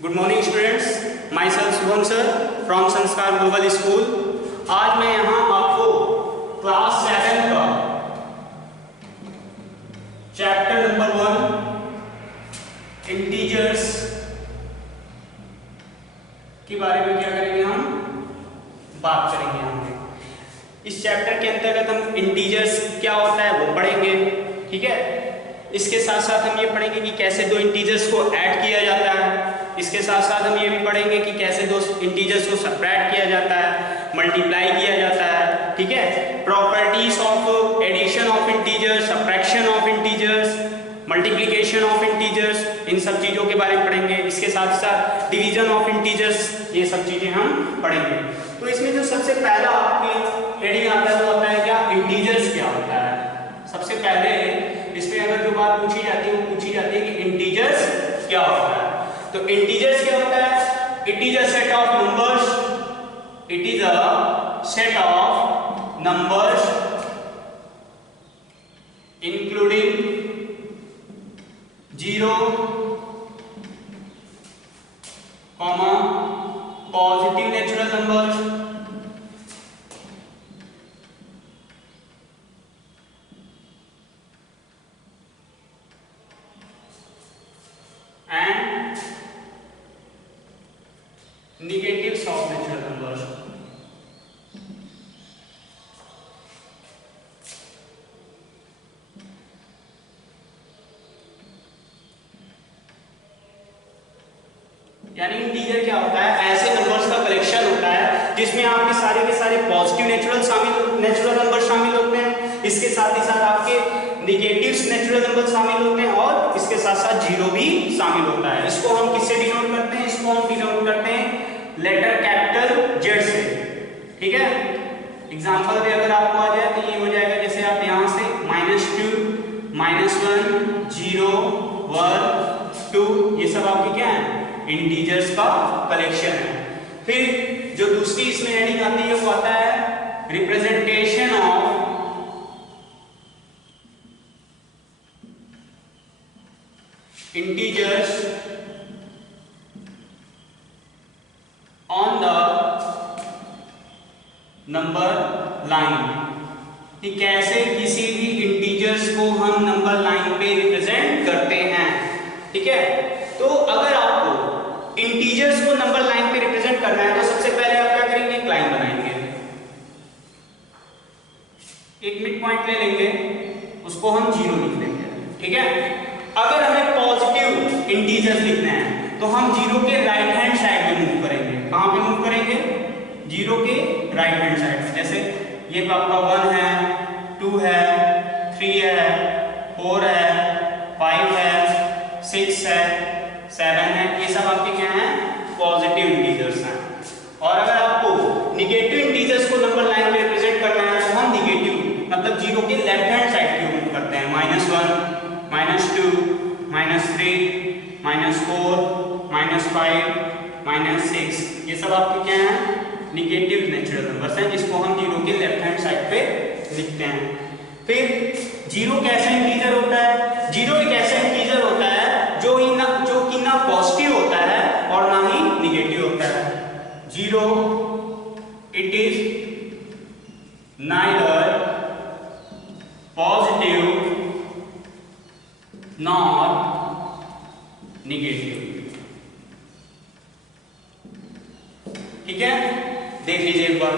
Good morning students, my self Shubham sir from संस्कार global school. आज मैं यहाँ आपको क्लास 7 का चैप्टर नंबर 1 इंटीजर्स के बारे में क्या करेंगे, हम बात करेंगे। यहाँ पे इस चैप्टर के अंतर्गत हम इंटीजर्स क्या होता है वो पढ़ेंगे, ठीक है। इसके साथ साथ हम ये पढ़ेंगे कि कैसे दो इंटीजर्स को ऐड किया जाता है। इसके साथ साथ हम ये भी पढ़ेंगे कि कैसे दो इंटीजर्स को सबट्रैक्ट किया जाता है, मल्टीप्लाई किया जाता है, ठीक है। Properties of addition of integers, subtraction of integers, multiplication of integers, इन सब चीज़ों के बारे में पढ़ेंगे। इसके साथ साथ डिवीजन ऑफ इंटीजर्स, ये सब चीज़ें हम पढ़ेंगे। तो इसमें जो सबसे पहला आपकी हेडिंग आता है वो होता है क्या, इंटीजर्स क्या होता है। सबसे पहले इसमें अगर जो बात पूछी जाती है वो पूछी जाती है कि इंटीजर्स क्या होता है। तो इंटीजर्स क्या होता है, it is a set of numbers, it is a set of numbers including 0, positive natural numbers and negatives of natural numbers। यानी इंटीजर क्या होता है, ऐसे नंबर्स का कलेक्शन होता है जिसमें आपके सारे के सारे पॉजिटिव नेचुरल नंबर शामिल होते हैं, इसके साथ ही साथ आपके नेगेटिव्स नेचुरल नंबर शामिल होते हैं और इसके साथ साथ जीरो भी शामिल होता है। इसको हम किससे डिनोट करते हैं, इसको हम डिनोट करते हैं लेटर कैपिटल जेड से, ठीक है। एग्जांपल में अगर आपको आ जाए तो ये हो जाएगा, जैसे आप यहां से -2, -1, 0, 1, 2, ये सब आपके क्या है, इंटीजर्स का कलेक्शन है। फिर जो दूसरी इसमें हेडिंग आती है वो आता है representation of integers on the number line, कि कैसे किसी भी इंटीजर्स को हम नंबर लाइन पे रिप्रेजेंट करते हैं, ठीक है। तो अगर आपको इंटीजर्स को नंबर लाइन पे रिप्रेजेंट करना है तो सबसे पहले आप क्या करेंगे, एक लाइन बनाएंगे, एक मिड पॉइंट ले लेंगे, उसको हम 0 लिख लेंगे, ठीक है। अगर हमें पॉजिटिव इंटीजर्स लिखना है तो हम 0 के राइट हैंड साइड पे मूव करेंगे। कहां पे मूव करेंगे, 0 के राइट हैंड साइड पे। जैसे ये आपका 1 है, 2 है, 3 है, 4 है, 5 है, 6 है, 7 है, ये सब आपके क्या हैं, पॉजिटिव इंटीजर्स हैं। और अगर आपको निगेटिव इंटीजर्स को नंबर लाइन पे रिप्रेजेंट करना है तो हम निगेटिव मतलब 0 के लेफ्ट हैंड साइड पे मूव करते हैं। -1, -2, -3, -4, -5, -6, ये सब आपके क्या हैं, निगेटिव नेचुरल नंबर्स हैं जिसको हम 0 के लेफ्ट हैंड साइड पे लिखते हैं। फिर 0 कैसा इंटीजर होता है, 0 एक ऐसा इंटीजर होता है जो कि ना पॉजिटिव होता है और ना ही निगेटिव होता है। 0 it is neither positive not negative, ठीक है। देख लीजिए एक बार,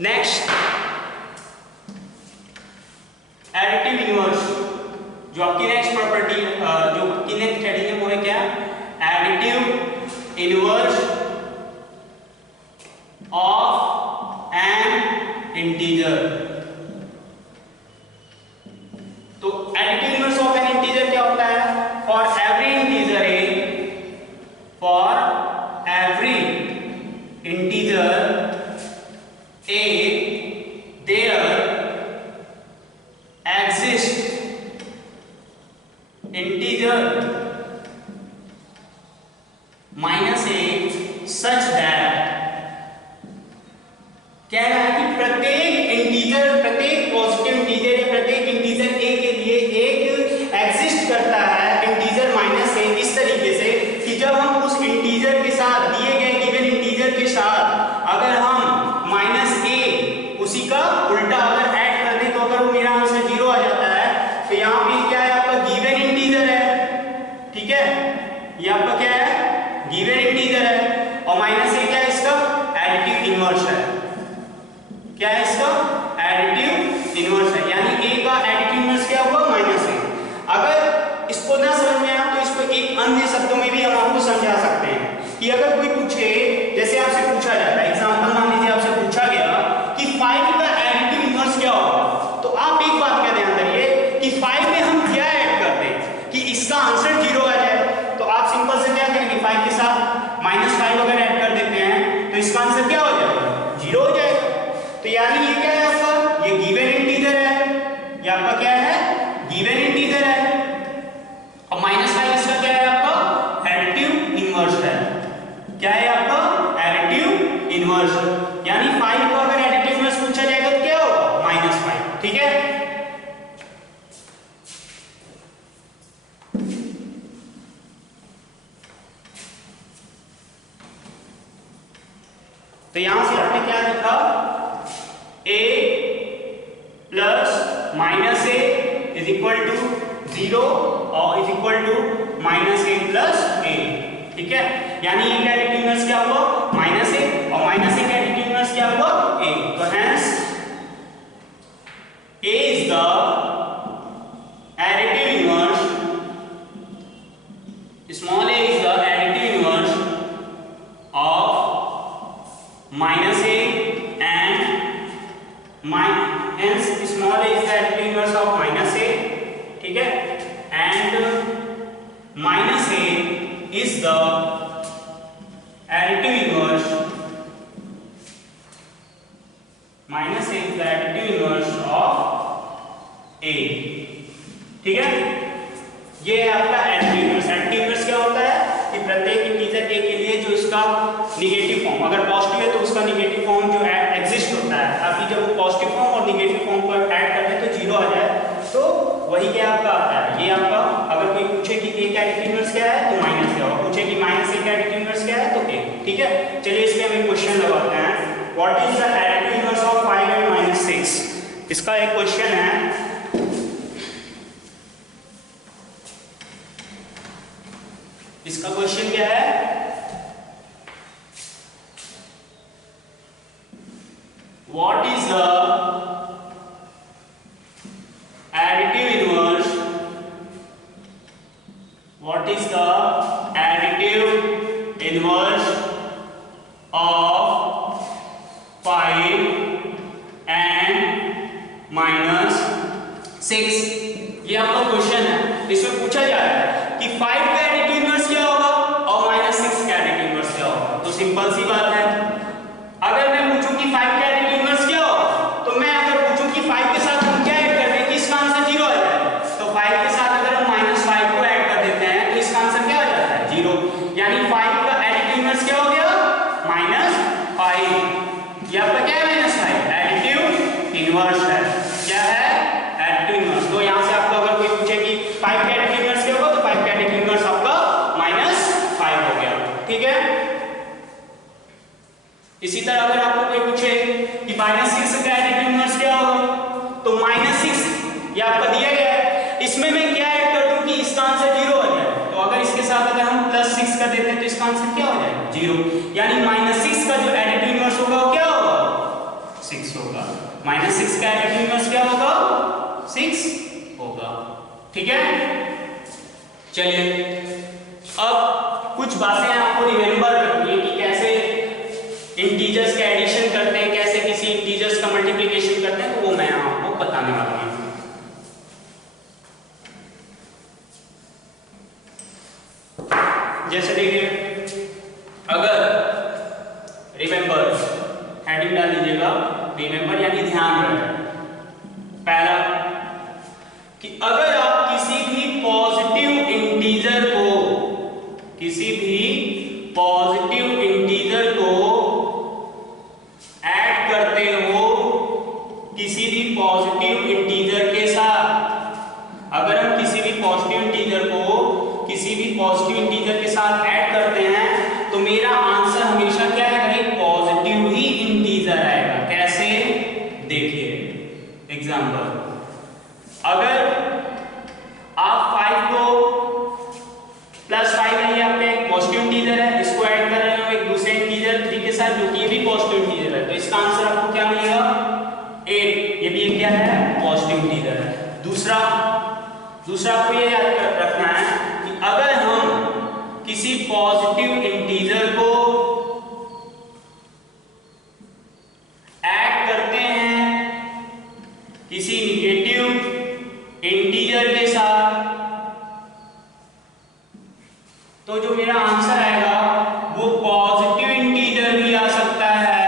नेक्स्ट एडिटिव इनवर्स, जो आपकी नेक्स्ट प्रॉपर्टी जो की नेक्स्ट हेडिंग है वो है क्या, additive inverse of an integer. तो additive inverse of an integer क्या होता है, for every integer integer a समझा सकते हैं कि अगर कोई पूछे, जैसे आपसे पूछा जाता है एग्जांपल, मान लीजिए आपसे पूछा गया कि 5 का एडिटिव इनवर्स क्या होगा, तो आप एक बात का ध्यान रखिए कि 5 में हम क्या ऐड कर दें कि इसका आंसर 0 आ जाए। तो आप सिंपल से क्या करेंगे, 5 के साथ -5 अगर ऐड कर देते हैं तो इसका आंसर क्या हो जाएगा, 0 हो जाएगा। तो यानी ये क्या है आपका, ये गिवन इंटीजर है, ये आपका क्या है, गिवन इंटीजर है। और -5 इसका क्या है आपका, एडिटिव इनवर्स है। क्या है आपका, एडिटिव इनवर्स। यानी 5 को अगर एडिटिव इनवर्स पूछा जाएगा तो क्या होगा, -5। ठीक है, तो यहां से आपने क्या लिखा, a plus -a is equal to 0 और is equal to -a plus a। ठीक है, यानी ये का एडिटिव इनवर्स क्या हुआ, -a, और -a का एडिटिव इनवर्स क्या हुआ, a। तो hence a is the additive inverse, small a is the additive inverse of -a and hence small a is the additive inverse of -a। ठीक है, and -a is the additive inverse, -a is the additive inverse of a। ठीक है, ये है आपका additive inverse. Additive inverse क्या होता है कि प्रत्येक इंटीजर a के लिए जो इसका निगेटिव फॉर्म, अगर पॉजिटिव है तो उसका निगेटिव फॉर्म जो एग्जिस्ट होता है, ताकि जब वो पॉजिटिव फॉर्म और निगेटिव फॉर्म को ऐड कर दें तो 0 आ जाए, तो वही क्या आपका आता है। ये आपका, अगर कोई पूछे कि a का एडिटिव इनवर्स क्या है तो -a, और पूछे कि -a का एडिटिव इनवर्स क्या है तो a। ठीक है, चलिए इस पे हम एक क्वेश्चन लगाते हैं, what is the additive inverse of 5 and -6। इसका एक क्वेश्चन है, इसका क्वेश्चन क्या है, what is the additive inverse, what is the additive inverse of 5 and -6। ये आपका क्वेश्चन है, इसमें पूछा जा रहा है कि 5 का एडिटिव इनवर्स क्या होगा और -6 का एडिटिव इनवर्स क्या होगा। तो सिंपल सी बात है, अगर मैं पूछूं कि 5 का एडिटिव इनवर्स क्या होगा, तो मैं अगर पूछूं कि 5 के साथ हम क्या ऐड कर दें कि इसका आंसर 0 आ जाए, तो 5 के साथ अगर हम -5 को ऐड कर देते हैं तो इसका आंसर क्या आ जाता है, 0। यानी 5 का एडिटिव इनवर्स क्या हो गया, -5। ये आपका क्या है, -5 एडिटिव इनवर्स है। क्या है, एडिटिव इनवर्स। तो यहां से आपको अगर कोई पूछे कि 5 का एडिटिव इनवर्स क्या होगा, तो 5 का एडिटिव इनवर्स आपका -5 हो गया। ठीक है, इसी तरह अगर आपको कोई पूछे कि -6 का एडिटिव इनवर्स क्या होगा, तो -6 ये आपका दिया गया है, इसमें मैं क्या ऐड कर दूं कि इसका आंसर 0 हो जाए। तो अगर इसके साथ अगर हम +6 कर देते हैं तो इसका आंसर क्या हो जाएगा, 0। यानी -6 का जो एडिटिव इनवर्स होगा वो क्या होगा, 6 होगा। -6 का एडिटिव इनवर्स क्या होगा, 6 होगा। ठीक है, चलिए अब कुछ बातें आपको रिमेंबर रखनी है कि कैसे इंटीजर्स का एडिशन करते हैं, कैसे किसी इंटीजर्स का मल्टीप्लिकेशन करते हैं, तो वो मैं आपको बताने वाला हूं। जैसे देखिए, अगर रिमेंबर हेडिंग डाल दीजिएगा, रिमेंबर यानी ध्यान रखें। पहला कि अगर आप किसी भी पॉजिटिव इंटीजर को, किसी भी पॉजिटिव इंटीजर को ऐड करते हो किसी भी पॉजिटिव इंटीजर के साथ, अगर हम किसी भी पॉजिटिव इंटीजर को किसी भी पॉजिटिव इंटीजर के साथ ऐड करते हैं तो मेरा आंसर हमेशा क्या आएगा, एक पॉजिटिव ही इंटीजर आएगा। कैसे, देखिए एग्जांपल, अगर आप 5 को +5 है, ये आपका एक पॉजिटिव इंटीजर है, इसको ऐड कर रहे हो एक दूसरे इंटीजर 3 के साथ जो कि ये भी पॉजिटिव इंटीजर है, तो इसका आंसर आपको क्या मिलेगा, 8। ये भी एक क्या है, पॉजिटिव इंटीजर है। दूसरा आपको ये याद रखना है कि अगर हम किसी पॉजिटिव इंटीजर को ऐड करते हैं किसी निगेटिव इंटीजर के साथ, तो जो मेरा आंसर आएगा वो पॉजिटिव इंटीजर भी आ सकता है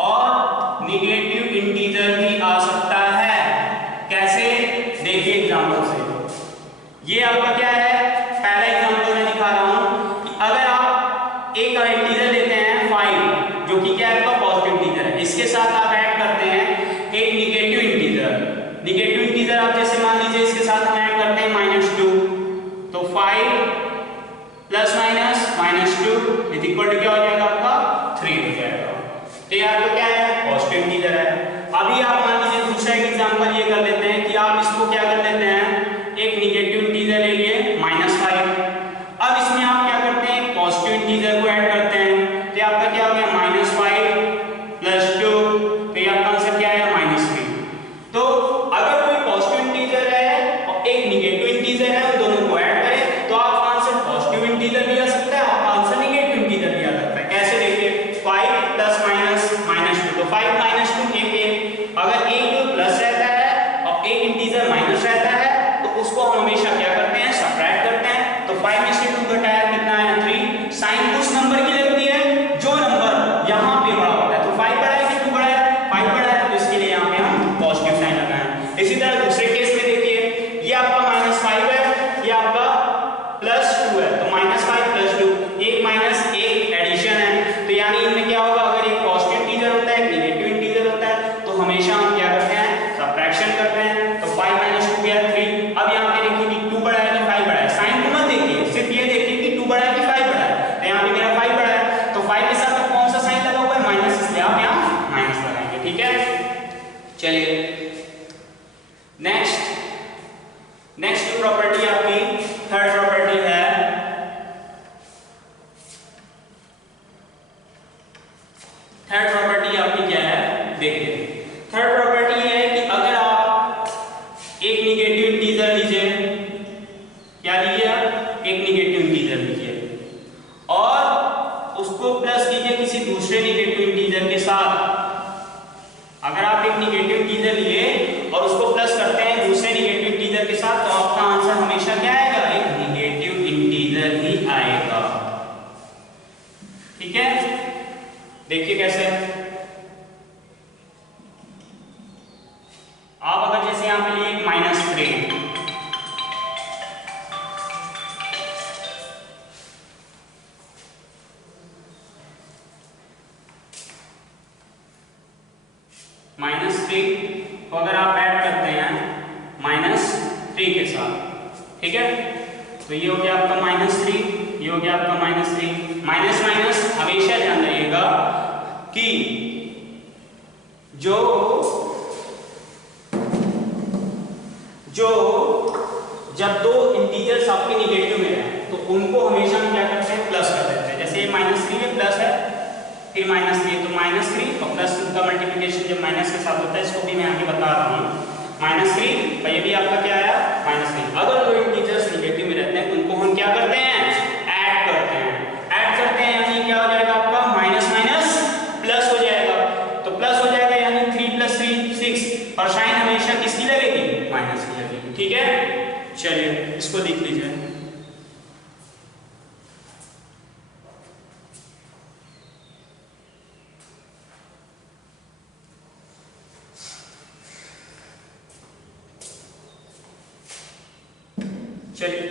और निगेटिव इंटीजर भी आ सकता है। कैसे? देखिए एग्जांपल से। ये आपका क्या है, पहला एग्जांपल मैं दिखा रहा हूं कि अगर आप एक इंटीजर लेते हैं 5 जो कि क्या है आपका पॉजिटिव इंटीजर है, इसके साथ आप ऐड करते हैं एक निगेटिव इंटीजर। निगेटिव इंटीजर आप जैसे मान लीजिए इसके साथ हम ऐड करते हैं -2, तो 5 plus minus -2 is equal to क्या हो जाएगा आपका 3 हो जाएगा। तो ये आपका क्या है, पॉजिटिव इंटीजर है। अभी आप मान लीजिए दूसरा एक एग्जांपल ये कर लेते हैं कि आप इसको क्या कर लेते हैं, एक निगेटिव इंटीजर ले लिए -5। अब इसमें आप क्या करते हैं, पॉजिटिव इंटीजर को ऐड करते हैं, तो आपका क्या हो गया -5 प्लस 2, तो ये आपका आंसर क्या है -3। तो अगर कोई पॉजिटिव इंटीजर है और एक निगेटिव इंटीजर है, वो दोनों को ऐड करें तो आपका आंसर पॉजिटिव इंटीजर भी आ सकता है, आपका आंसर निगेटिव इंटीजर भी आ सकता है। कैसे? देखिए 5 प्लस माइनस -2, तो 5 -2 एक, अगर एक प्लस रहता है और एक इंटीजर माइनस रहता है तो उसको हम हमेशा क्या करते हैं, सबट्रैक्ट करते हैं। तो 5 में से 2 घटाया कितना है 3। साइन उस नंबर की लगती है जो नंबर यहाँ पे बड़ा होता है। तो 5 बड़ा है कि 2 बड़ा है, 5 बड़ा है, तो इसके लिए यहाँ पे हम पॉजिटिव साइन लगाएं। इसी तरह दूसरे केस में देखिए, ये आपका -5 है, ये आपका +2 है, तो -5 + 2 एक माइनस एक एडिशन है, तो यानी इनमें क्या होगा, अगर एक पॉजिटिव इंटीजर होता है एक निगेटिव इंटीजर होता है तो हमेशा हम क्या करते हैं, सबट्रैक्शन करते हैं। तो 5 - 2 गया 3। अब यहाँ पे देखिए कि 2 बड़ा है कि 5 बड़ा है, साइन को मत देखिए, सिर्फ ये देखिए कि 2 बड़ा है कि 5 बड़ा है। तो यहाँ पे मेरा 5 बड़ा है, तो 5 के साथ में कौन सा साइन लगा हुआ है, माइनस, इसलिए आप यहाँ माइनस लगाएंगे। ठीक है, चलिए नेक्स्ट प्रॉपर्टी आपकी थर्ड प्रॉपर्टी है, थर्ड प्रॉपर्टी आपकी क्या है, देखिए थर्ड प्रॉपर्टी है कि अगर आप एक निगेटिव इंटीजर लीजिए, क्या लीजिए आप, एक निगेटिव इंटीजर लीजिए और उसको प्लस कीजिए किसी दूसरे निगेटिव इंटीजर के साथ। अगर आप एक निगेटिव इंटीजर लिए और उसको प्लस करते हैं दूसरे निगेटिव इंटीजर के साथ, तो आपका आंसर हमेशा क्या आएगा, एक निगेटिव इंटीजर ही आएगा। ठीक है, देखिए कैसे। आप अगर जैसे यहां पे लिए -3, -3 को अगर आप ऐड करते हैं -3 के साथ, ठीक है, तो ये हो गया आपका -3, ये हो गया आपका -3। माइनस माइनस हमेशा ध्यान रखिएगा कि जो जब दो इंटीजर्स आपके निगेटिव में हैं तो उनको हमेशा हम क्या करते हैं, प्लस कर देते हैं। जैसे ये -3 में प्लस है, फिर -3, तो -3 और प्लस का मल्टीप्लिकेशन जब माइनस के साथ होता है, इसको भी मैं आगे बता रहा हूँ। -3 और ये भी आपका क्या आया -3। अगर दो इंटीजर्स निगेटिव में रहते हैं उनको हम क्या करते हैं, ऐड करते हैं। ऐड करते हैं यानी क्या हो जाएगा आपका, माइनस माइनस प्लस हो जाएगा, तो प्लस हो जाएगा यानी 3 + 3 6, और साइन हमेशा किसकी लगेगी, माइनस की लगेगी। ठीक है, चलिए इसको लिख लीजिए। चलिए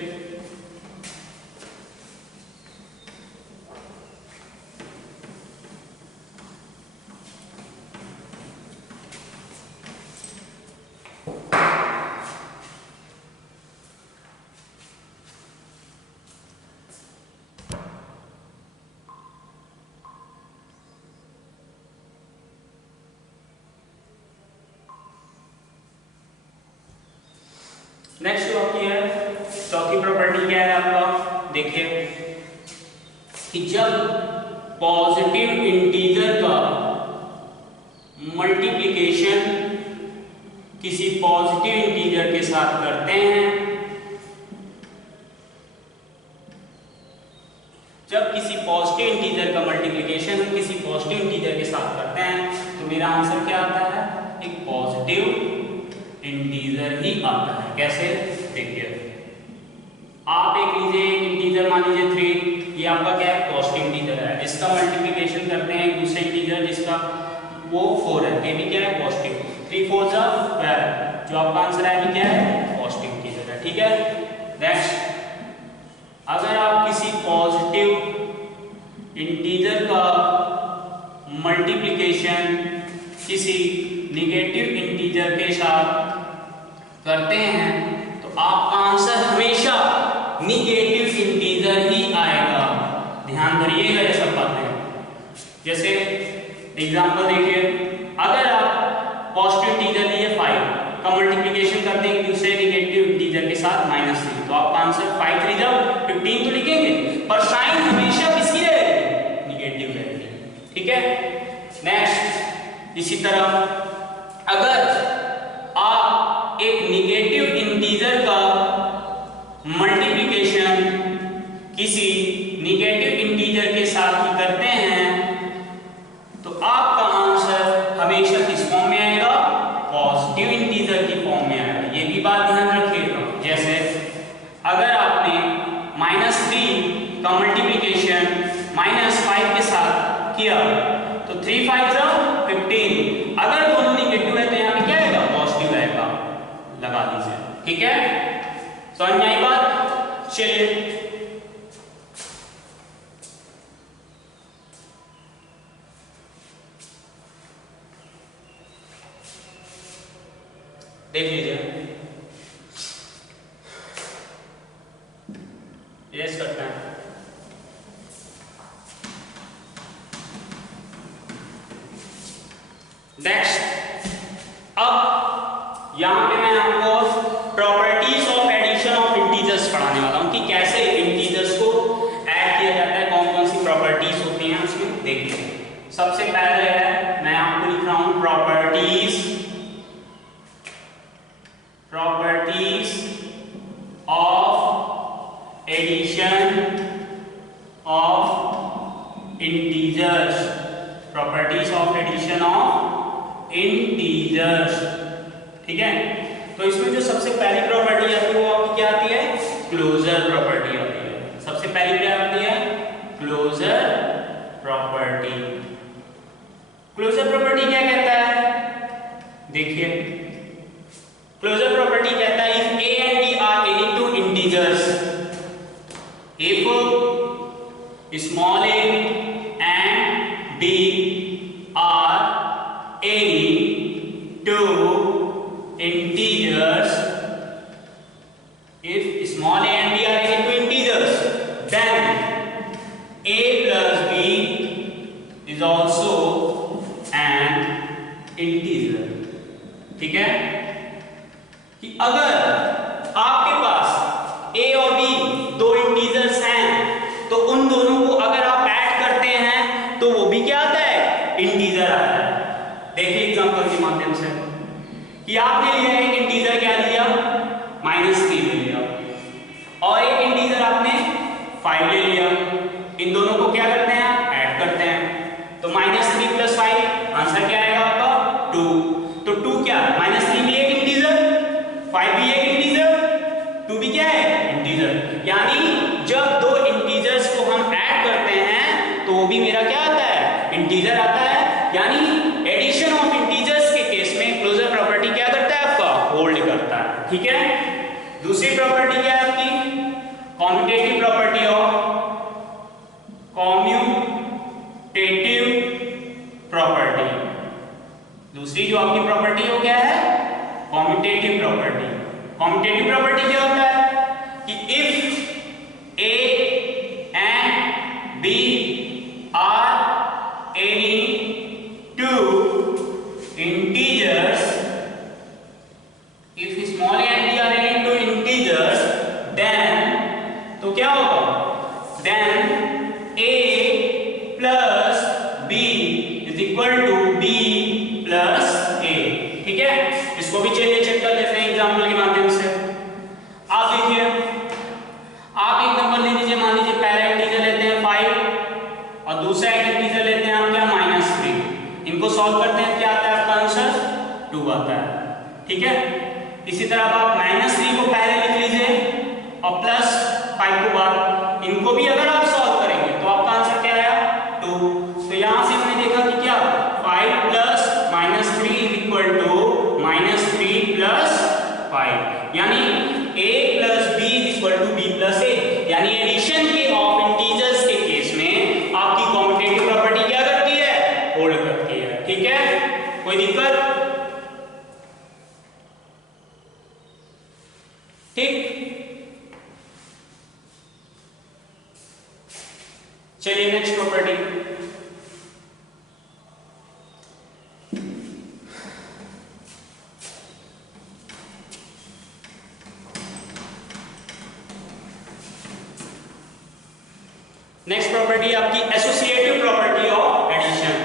नेक्स्ट आपकी है चौथी प्रॉपर्टी, क्या है आपका, देखिए कि जब पॉजिटिव इंटीजर का मल्टीप्लिकेशन किसी पॉजिटिव इंटीजर के साथ करते हैं साथ करते हैं तो मेरा आंसर क्या आता है, एक पॉजिटिव इंटीजर ही आता है। कैसे, देखिए आप एक लीजिए, एक इंटीजर मान लीजिए 3, ये आपका क्या है, पॉजिटिव इंटीजर है। इसका मल्टीप्लिकेशन करते हैं एक दूसरे इंटीजर जिसका वो 4 है, ये भी क्या है, पॉजिटिव। 3 4 12, जो आपका आंसर है क्या है, पॉजिटिव इंटीजर है। ठीक है, नेक्स्ट, अगर आप किसी पॉजिटिव इंटीजर का मल्टीप्लिकेशन किसी निगेटिव इंटीजर के साथ करते हैं तो आपका आंसर हमेशा निगेटिव इंटीजर ही आएगा। ध्यान धरिएगा ये सब बातें। जैसे एग्जांपल देखिए, अगर आप पॉजिटिव इंटीजर लिए 5 का मल्टीप्लिकेशन करते हैं एक दूसरे निगेटिव इंटीजर के साथ -3, तो आपका आंसर 5 3 जब 15 तो लिखेंगे, पर साइन हमेशा किसकी रहेगी, निगेटिव रहेगी। ठीक है, नेक्स्ट, इसी तरह अगर आप एक निगेटिव इंटीजर का मल्टीप्लिकेशन किसी निगेटिव इंटीजर के साथ ही करते हैं तो आपका आंसर हमेशा किस फॉर्म में आएगा, पॉजिटिव इंटीजर की फॉर्म में आएगा। ये भी बात ध्यान रखिएगा। जैसे अगर आपने -3 का मल्टीप्लिकेशन -5 के साथ किया तो 3 5 15, अगर दोनों निगेटिव है तो यहाँ पे क्या आएगा, पॉजिटिव आएगा, लगा दीजिए। ठीक है, समझ में आई बात। चलिए देख लीजिए, यस करते हैं। नेक्स्ट, अब यहां पे मैं आपको properties of addition of integers पढ़ाने वाला हूं कि कैसे इंटीजर्स को ऐड किया जाता है, कौन कौन सी प्रॉपर्टीज होती हैं उसमें। देखिए, सबसे पहले है, मैं आपको लिख रहा हूं properties of addition of integers, properties of addition of integers. ठीक है, तो इसमें जो सबसे पहली प्रॉपर्टी आती है वो आपकी क्या आती है, क्लोजर प्रॉपर्टी आती है। सबसे पहली क्या आती है, क्लोजर प्रॉपर्टी। क्लोजर प्रॉपर्टी क्या कहता है, देखिए क्लोजर प्रॉपर्टी कहता है if a and b are any two integers, if small a and b are any two integers, if small a and b are any two integers, then a plus b is also an integer। ठीक है, कि अगर आपके पास a और b दो integers हैं तो उन दोनों को अगर आप ऐड करते हैं तो वो भी क्या आता है, इंटीजर आता है। देखिए एग्जांपल के माध्यम से कि आपने लिया एक इंटीजर, क्या लिया, -3 ले लिया, और एक इंटीजर आपने 5 ले लिया। इन दोनों को क्या करते हैं, ऐड करते हैं, तो -3 + 5 आंसर क्या आएगा आपका, 2। तो 2 क्या, -3 भी एक इंटीजर, 5 भी एक इंटीजर, 2 भी क्या है, इंटीजर। यानी जब दो इंटीजर्स को हम ऐड करते हैं तो वो भी मेरा क्या आता है, इंटीजर आता है। यानी एडिशन ऑफ इंटीजर्स के केस में क्लोजर प्रॉपर्टी क्या करता है, आपका होल्ड करता है। ठीक है, दूसरी प्रॉपर्टी क्या है आपकी, commutative property of commutative property. दूसरी जो आपकी प्रॉपर्टी है वो क्या है, कॉम्यूटेटिव प्रॉपर्टी। कॉम्यूटेटिव प्रॉपर्टी क्या होता है कि if a and b are any two integers, if small a and b are any two integers, then तो क्या होगा, then a plus b is equal to b plus a। ठीक है, इसको भी चलिए चेक कर लेते हैं एग्जांपल के माध्यम से। आप देखिए, आप एक नंबर ले लीजिए, मान लीजिए पहला इंटीजर लेते हैं 5 और दूसरा एक इंटीजर लेते हैं आप क्या, -3। इनको सॉल्व करते हैं, क्या आता है आपका आंसर 2 आता है। ठीक है, इसी तरह आप -3 को पहले लिख लीजिए और +5 को बाद, इनको भी अगर आप सॉल्व करेंगे तो आपका आंसर क्या आया 2। तो यहां से हमने देखा कि क्या 5 + -3 -3 + 5, यानी a + b = b + a, यानी एडिशन के ऑफ इंटीजर्स के केस में आपकी कॉम्यूटेटिव प्रॉपर्टी क्या करती है, होल्ड करती है। ठीक है, कोई दिक्कत? ठीक, चलिए नेक्स्ट प्रॉपर्टी। नेक्स्ट प्रॉपर्टी आपकी associative property of addition.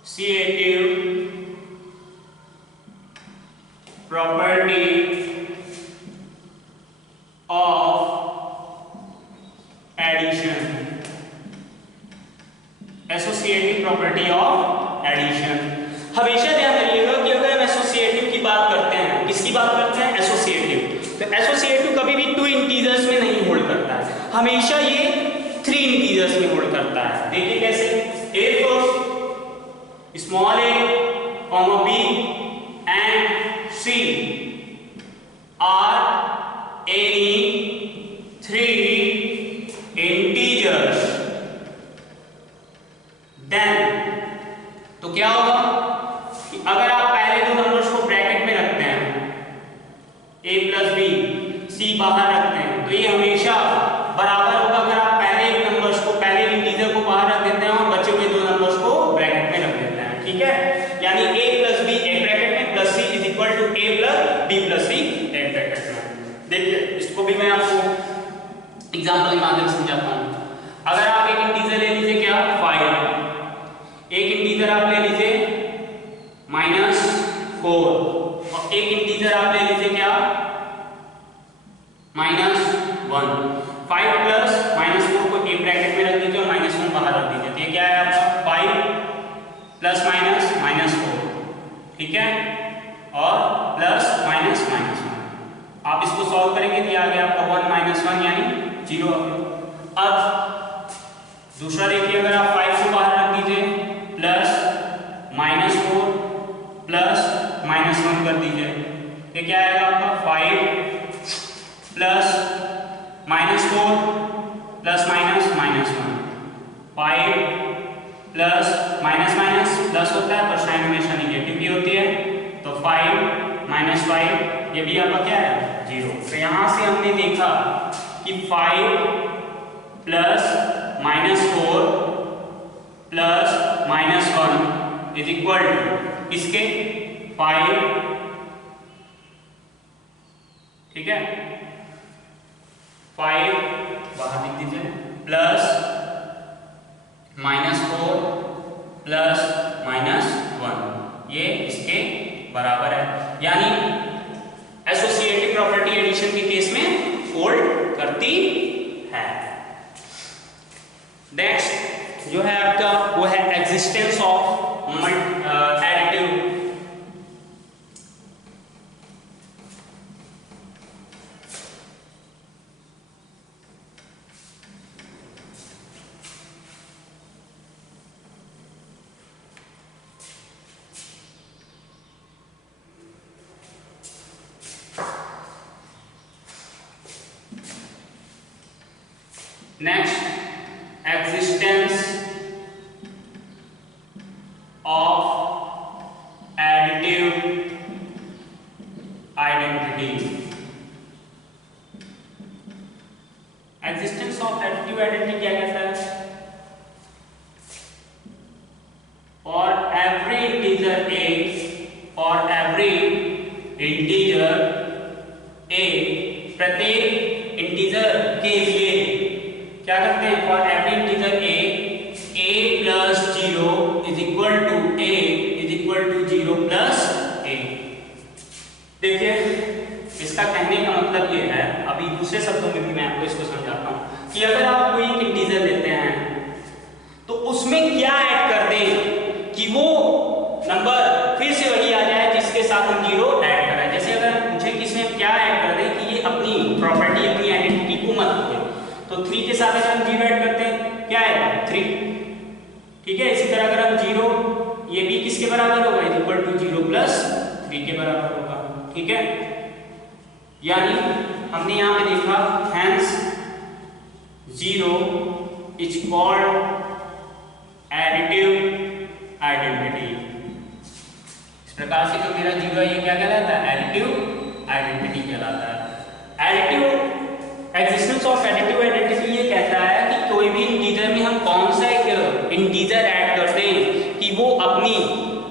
Associative property of addition. Associative property of addition, हमेशा ध्यान रखिएगा कि अगर हम एसोसिएटिव की बात करते हैं, किसकी बात करते हैं, एसोसिएटिव, तो एसोसिएटिव कभी भी 2 इंटीजर्स में नहीं होल्ड करता है, हमेशा ये 3 इंटीजर्स में होल्ड करता है। देखिए कैसे, a first, small a, b and c are any 3 integers, then तो क्या होगा कि अगर आप पहले 2 नंबर्स को ब्रैकेट में रखते हैं, a + b, c बाहर रखते हैं, तो ये हमेशा बराबर होगा अगर आप पहले एक नंबर्स को, पहले इंटीजर को बाहर रख देते हैं और बचे हुए 2 नंबर्स को ब्रैकेट में रख देते हैं। ठीक है, यानी a + b एक ब्रैकेट में + c = a + b + c एक ब्रैकेट में। देखिए इसको भी मैं आपको एग्जांपल के माध्यम से समझाता हूं। अगर आप एक इंटीजर ले लीजिए क्या 5, एक इंटीजर आप ले लीजिए -4 और एक इंटीजर आप ले लीजिए क्या -1। 5 + -4 को एक ब्रैकेट में रख दीजिए और -1 बाहर रख दीजिए, तो ये क्या है आपका 5 ± -4। ठीक है, और +−−1, आप इसको सॉल्व करेंगे तो आ गया आपका 1 - 1 यानी 0 आ गया। अब दूसरा देखिए, अगर आप 5 को बाहर रख दीजिए +−4 +−1 कर दीजिए, ये क्या आएगा आपका 5 + -4 +−−1, 5 +−- प्लस होता है पर साइन हमेशा नेगेटिव भी होती है, तो 5 - 5 ये भी आपका क्या है 0। तो यहां से हमने देखा कि 5 + -4 +−1 = इसके 5, ठीक है, 5 बाहर लिख दीजिए +−4 +−1, ये इसके बराबर है, यानी एसोसिएटिव प्रॉपर्टी एडिशन के केस में होल्ड करती है। नेक्स्ट जो है आपका वो है existence of additive. Next, existence of additive identity. Existence of additive identity क्या कहता है? For every integer a, for every integer a, प्रत्येक इंटीजर के लिए क्या करते हैं? For every integer a + 0 = a = 0 + a। देखिए इसका कहने का मतलब ये है, अभी दूसरे शब्दों में भी मैं आपको इसको समझाता हूँ कि अगर आप कोई एक इंटीजर 3 के साथ अगर हम 0 ऐड करते हैं क्या आएगा 3, ठीक है। इसी तरह अगर हम 0 ये भी किसके बराबर होगा, इक्वल टू 0 प्लस 3 के बराबर होगा, ठीक है। यानी हमने यहाँ पे देखा hence 0 is called additive identity. इस प्रकार से जो मेरा 0 है ये क्या कहलाता है, एडिटिव आइडेंटिटी कहलाता है। Additive existence of additive identity ये कहता है कि कोई भी इंटीजर में हम कौन सा एक इंटीजर ऐड करते हैं कि वो अपनी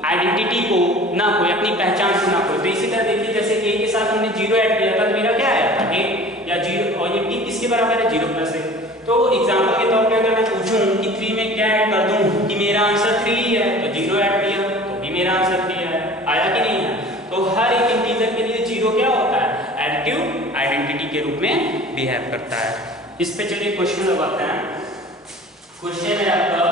आइडेंटिटी को ना खोए, अपनी पहचान को ना खोए। तो इसी तरह देखिए जैसे a के साथ हमने 0 ऐड किया था तो मेरा क्या आया था a, या 0, और ये b किसके बराबर है 0 प्लस 1। तो एग्जांपल के तौर पे अगर मैं पूछूं कि 3 में क्या ऐड कर दूं कि मेरा आंसर 3 ही है, तो 0 ऐड किया तो भी मेरा आंसर 3 है, आया कि नहीं है। तो हर एक इंटीजर के लिए 0 क्या होता है, एडिटिव आइडेंटिटी के रूप में बिहेव करता है। इस पे चलिए क्वेश्चन लगाते हैं। क्वेश्चन है आपका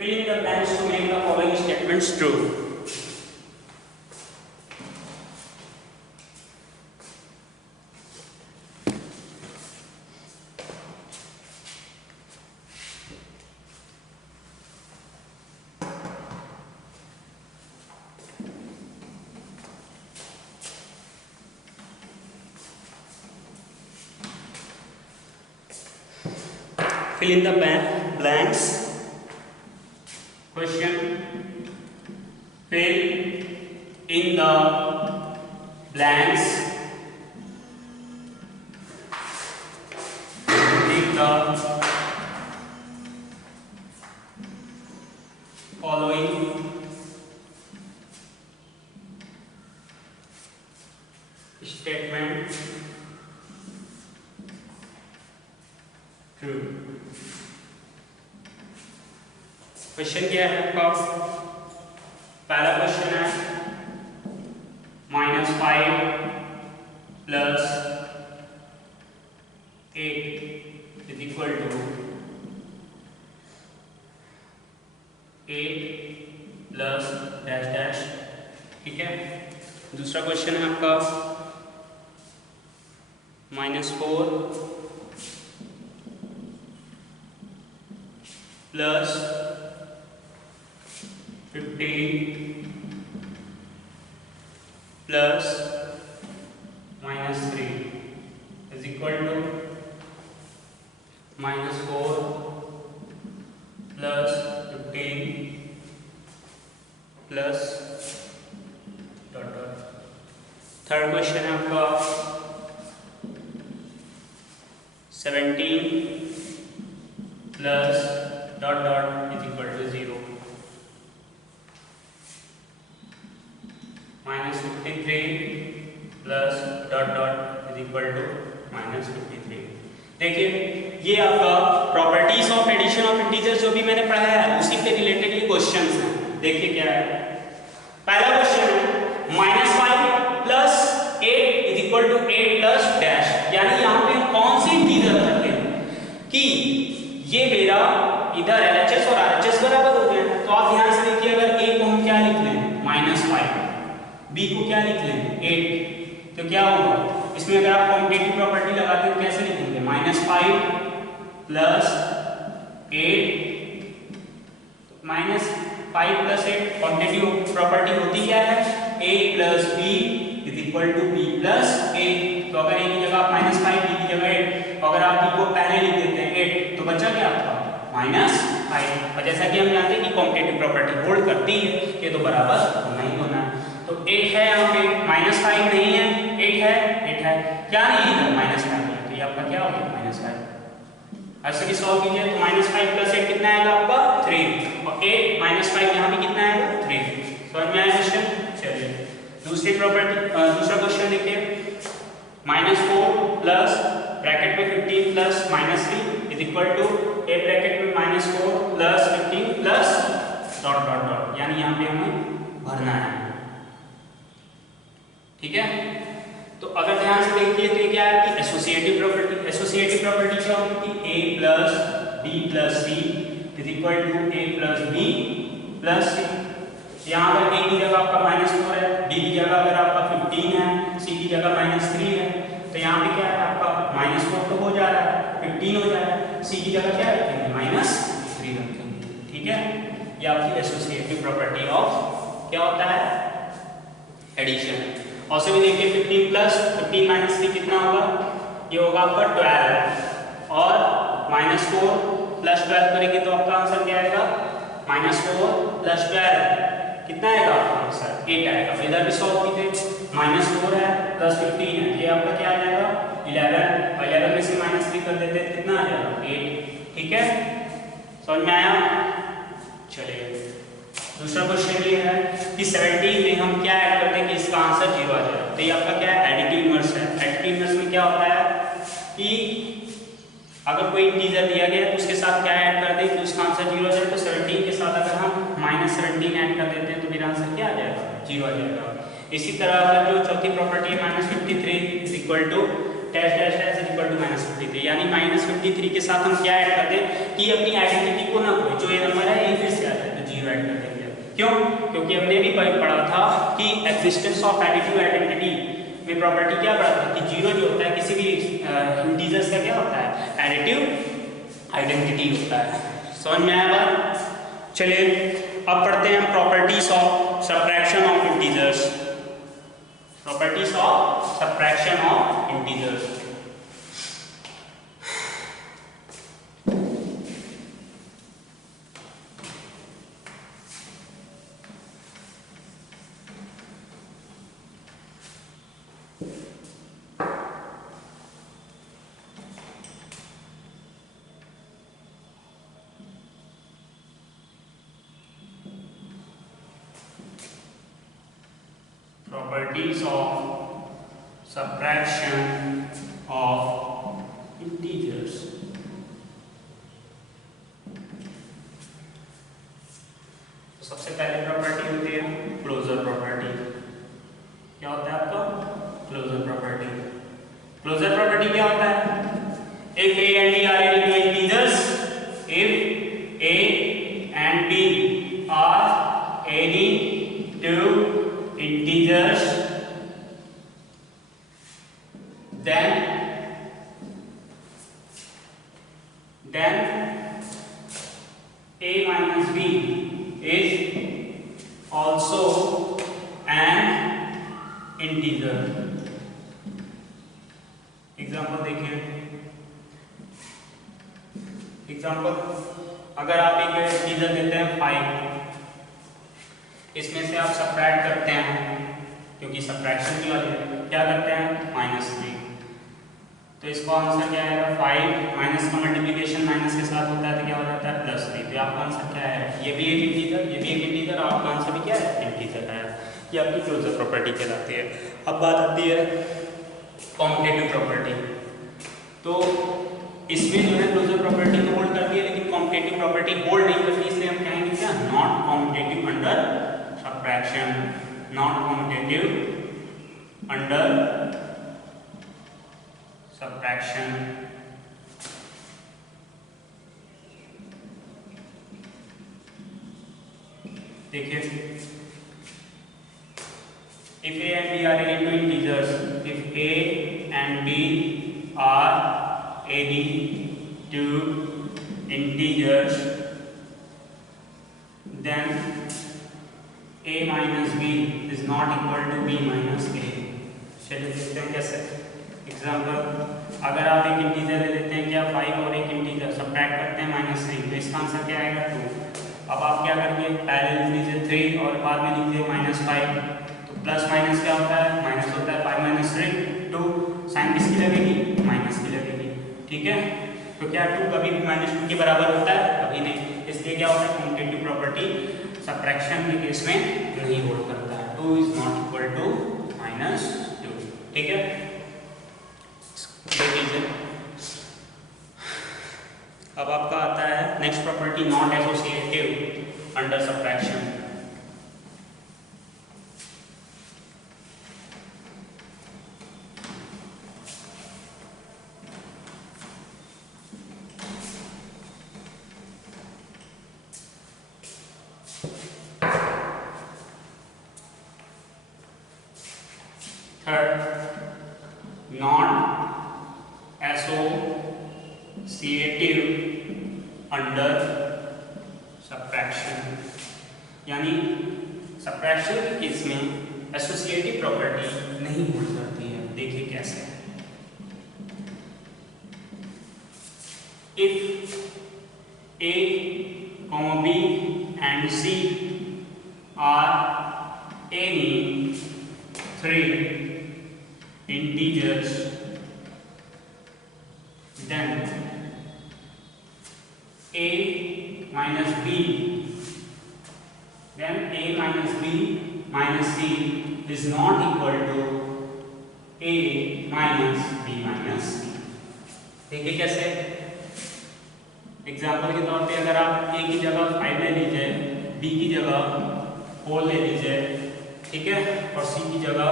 fill in the blanks to make the following statements true. Fill in the blanks. Question: fill in the blanks with the following statement true. Question क्या है आपका, पहला क्वेश्चन है -5 plus 8 is equal to 8 plus dash dash, ठीक है। दूसरा question है आपका -4 plus 15 plus -3 is equal to -4 plus 15 plus dot dot. Third question है आपका 17 plus dot dot is equal to 0, -53 plus dot dot is equal to -53। देखिए ये आपका properties of addition of integers जो भी मैंने पढ़ाया है उसी से रिलेटेड ये क्वेश्चंस हैं। देखिए क्या है, पहला क्वेश्चन है -5 plus 8 is equal to 8 plus dash, यानी यहाँ पे हम कौन सी इंटीजर रखते हैं कि ये मेरा इधर LHS और RHS बराबर हो गए। तो आप ध्यान से देखिए, अगर a को हम क्या लिख लें -5, b को क्या लिख लें 8, तो क्या होगा इसमें अगर आप कॉम्पिटिटिव प्रॉपर्टी लगाते हैं तो कैसे लिखेंगे -5 प्लस 8, -5 प्लस 8 कॉम्पिटिटिव प्रॉपर्टी होती क्या है, a plus b is equal to b plus a। तो अगर a की जगह आप -5 b की जगह 8, अगर आप b को पहले लिख देते हैं 8 तो बचा क्या आपका -5। और जैसा कि हम जानते हैं कि कॉम्पिटिटिव प्रॉपर्टी होल्ड करती है कि तो बराबर नहीं होना है। तो 8 है यहाँ पे, -5 नहीं है, 8 है, क्या नहीं है -5 है, तो ये आपका क्या हो गया -5। ऐसे भी सॉल्व कीजिए तो -5 प्लस 8 कितना आएगा आपका 3, और 8 -5 यहाँ पे कितना आएगा 3। समझ में आया क्वेश्चन। चलिए दूसरी प्रॉपर्टी, दूसरा क्वेश्चन देखिए -4 प्लस ब्रैकेट में 15 plus -3 is equal to a bracket में -4 plus 15 plus dot dot dot, यानी यहाँ पे हमें भरना है, ठीक है। तो अगर ध्यान से देखिए तो ये क्या है कि एसोसिएटिव प्रॉपर्टी। एसोसिएटिव प्रॉपर्टी क्या होती है, a plus b plus c is equal to a plus b plus c। यहाँ पर a की जगह आपका -4 है, b की जगह अगर आपका 15 है, c की जगह -3 है, तो तो यहाँ पे क्या है आपका -4 तो हो जा रहा है, 15 हो जा रहा है, सी की जगह क्या रखेंगे -3 रखेंगे। ठीक है, ये आपकी एसोसिएटिव प्रॉपर्टी ऑफ क्या होता है एडिशन। और से भी देखिए 15 प्लस 15 माइनस 3 कितना होगा, ये होगा आपका 12 और -4 प्लस 12 करेंगे तो आपका आंसर क्या आएगा -4 प्लस 12 कितना आएगा आपका आंसर 8 आएगा। इधर भी सॉल्व कीजिए, -4 है प्लस 15 है, ये आपका क्या आ जाएगा 11 और 11 में से -3 कर देते हैं कितना आ जाएगा 8। ठीक है, समझ में आया। चलिए दूसरा क्वेश्चन ये है कि 17 में हम क्या ऐड करते हैं कि इसका आंसर 0 आ जाए। तो ये आपका क्या है एडिटिव इनवर्स है। एडिटिव इनवर्स में क्या होता है कि अगर कोई इंटीजर दिया गया है तो उसके साथ क्या ऐड कर दें कि उसका आंसर 0 आ जाए। तो 17 के साथ अगर हम -17 ऐड कर देते हैं तो मेरा आंसर क्या आ जाएगा 0 आ जाएगा। इसी तरह अगर जो चौथी प्रॉपर्टी है -53 is equal to dash dash dash is equal to -53, यानी -53 के साथ हम क्या ऐड कर दें कि अपनी आइडेंटिटी को ना खोए, जो ये नंबर है ये फिर से आ जाए तो 0 ऐड कर देंगे। क्यों, क्योंकि हमने भी पढ़ा था कि एक्जिस्टेंस ऑफ एडिटिव आइडेंटिटी में प्रॉपर्टी क्या पढ़ा था कि 0 जो होता है किसी भी इंटीजर्स का क्या होता है एडिटिव आइडेंटिटी होता है। समझ में आया बात। चलिए अब पढ़ते हैं properties of subtraction of integers. Properties of subtraction of integers. Properties of subtraction of integers. तो सबसे पहले प्रॉपर्टी होती है क्लोजर प्रॉपर्टी। क्या होता है आपका क्लोजर प्रॉपर्टी। क्लोजर प्रॉपर्टी क्या होता है, if a and b are equal to integers, if a and b are any two integers, then a minus b is also an integer। Example देखिए, example अगर आप एक इंटीजर देते हैं 5, इसमें से आप सबट्रैक्ट करते हैं क्योंकि सबट्रैक्शन की वाली है, क्या करते हैं -3, तो इसका आंसर क्या आएगा 5 माइनस का मल्टीप्लिकेशन माइनस के साथ होता है तो क्या हो जाता है +3। तो आपका आंसर क्या है, ये भी एक इंटीजर ये भी एक इंटीजर, आपका आंसर भी क्या है इंटीजर है। ये आपकी क्लोजर प्रॉपर्टी कहलाती है। अब बात आती है कॉम्पिटेटिव प्रॉपर्टी। तो इसमें जो है क्लोजर प्रॉपर्टी तो होल्ड करती है लेकिन कॉम्पिटेटिव प्रॉपर्टी होल्ड नहीं करती, इसलिए हम कहेंगे क्या not competitive under subtraction, not competitive under subtraction। देखिए if a and b are any two integers, if a and b are any two integers, then a minus b is not equal to b minus a। चलिए देखते हैं कैसे। Example अगर आप एक integer ले लेते हैं क्या 5 और एक इंटीजर सबट्रैक्ट करते हैं -3, तो इसका आंसर क्या आएगा 2। अब आप क्या करेंगे पहले लिख लीजिए 3 और बाद में लिख दीजिए -5, तो प्लस माइनस क्या होता है माइनस होता है 5 माइनस 3 2, साइन किसकी लगेगी माइनस की लगेगी। ठीक है, तो क्या 2 कभी भी -2 के बराबर होता है कभी नहीं, इसलिए क्या होता है कॉम्पिटेटिव प्रॉपर्टी सबट्रैक्शन के केस में नहीं होल्ड करता है। 2 इज नॉट इक्वल टू -2। ठीक है, अब आपका आता है next property not associative under subtraction. Third, not associative under subtraction, यानी सब्ट्रैक्शन के केस में एसोसिएटिव प्रॉपर्टी नहीं होल्ड करती है। देखिए कैसे। If A, B and C are any three integers, then A minus B minus C is not equal to A minus B minus C। देखिए कैसे। एग्जाम्पल के तौर पे अगर आप A की जगह 5 ले लीजिए, B की जगह 4 ले लीजिए, ठीक है, और C की जगह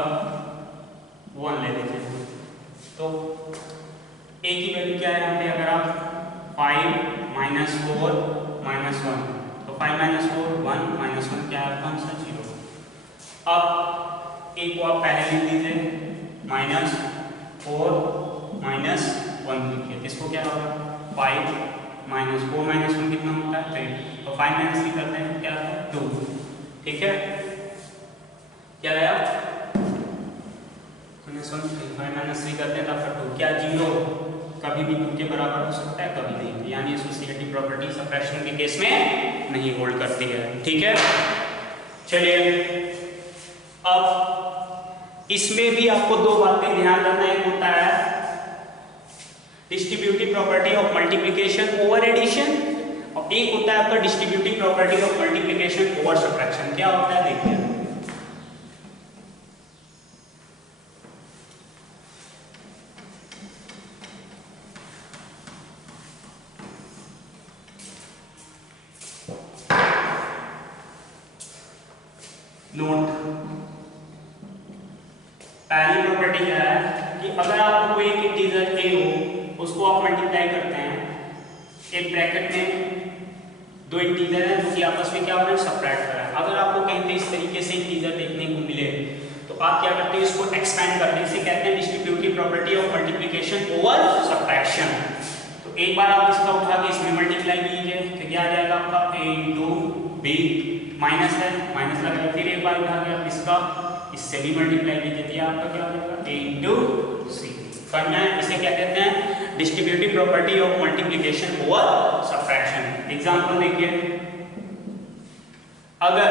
1 ले लीजिए, तो A की वैल्यू क्या है यहाँ पे? अगर आप 5 माइनस 4 माइनस 1, तो 5 माइनस 4 1 माइनस 1 क्या है आपका आंसर? 0। अब A को आप पहले लिख दीजिए, माइनस 4 माइनस 1 लिखिए, इसको क्या होगा? 5 माइनस 4 माइनस 1 कितना होता है? 3। तो 5 माइनस 3 करते हैं, क्या है? 2। ठीक है, क्या है? 5 माइनस 3 करते हैं तो आपका 2। क्या 0 कभी भी 2 के बराबर हो सकता है? कभी नहीं। यानी एसोसिएटिव प्रॉपर्टी सब्ट्रैक्शन के केस में नहीं होल्ड करती है। ठीक है, चलिए अब इसमें भी आपको दो बातें ध्यान रखना। एक होता है distributive property of multiplication over addition, और एक होता है आपका distributive property of multiplication over subtraction. क्या होता है देखिए। नोट, पहली प्रॉपर्टी क्या है कि अगर आपको कोई एक इंटीजर a हो, उसको आप मल्टीप्लाई करते हैं, एक ब्रैकेट में दो इंटीजर हैं जो कि आपस में क्या हो रहा है? सब्ट्रैक्ट कर रहा है। अगर आपको कहीं पे इस तरीके से इंटीजर देखने को मिले तो आप क्या करते हैं? इसको एक्सपेंड करते हैं। इसे कहते हैं distributive property of multiplication over subtraction. तो एक बार आप इसका उठा के इसमें मल्टीप्लाई कीजिए तो क्या आ जाएगा आपका? a इंटू b, माइनस है, माइनस लगाइए, फिर एक बार उठा के आप इसका इससे भी मल्टीप्लाई कीजिए तो आपका क्या हो जाएगा? a into c। करना है, इसे क्या कहते हैं? Distributive property of multiplication over subtraction. Example देखिए, अगर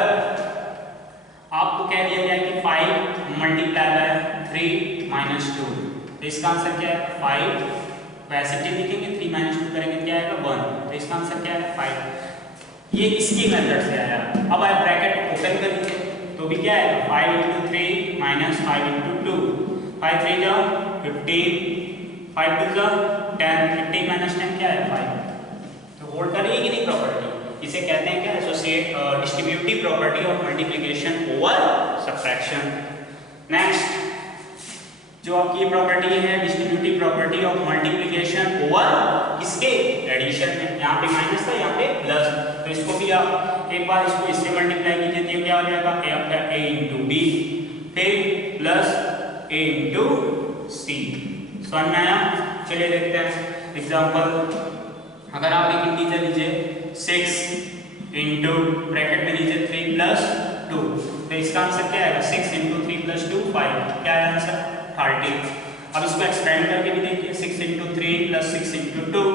आपको कह दिया गया कि 5 मल्टीप्लाई बाय 3 माइनस 2, तो इसका आंसर क्या है? 5। वैसे लिखेंगे 3 माइनस 2 करेंगे क्या आएगा? 1। तो इसका आंसर क्या है? 5। ये इसकी मेथड से आया। अब आप ब्रैकेट ओपन करेंगे तो भी क्या है? 5 इंटू 3 माइनस 5 इंटू 2, 5 3 जा 15, 5 2 जा 10, 15 माइनस 10 क्या है? 5। तो होल्ड करेगी कि नहीं प्रॉपर्टी? इसे कहते हैं क्या? Associate distributive property of multiplication over subtraction. Next जो आपकी ये प्रॉपर्टी है distributive property of multiplication over किसके? एडिशन में। यहाँ पे माइनस था, यहाँ पे प्लस, तो इसको भी आप एक बार इसको इससे मल्टीप्लाई कीजिए तो क्या हो जाएगा? a इंटू बी, फिर प्लस a इंटू सी। समझ में आया? चलिए देखते हैं एग्जाम्पल। अगर आप एक इंटीजर लीजिए 6 इंटू ब्रैकेट में लीजिए 3 प्लस 2, तो इसका आंसर क्या आएगा? 6 इंटू 3 प्लस 2 5। क्या है आंसर? 30। अब इसको एक्सपेंड करके भी देखिए, 6 इंटू 3 प्लस 6 इंटू 2,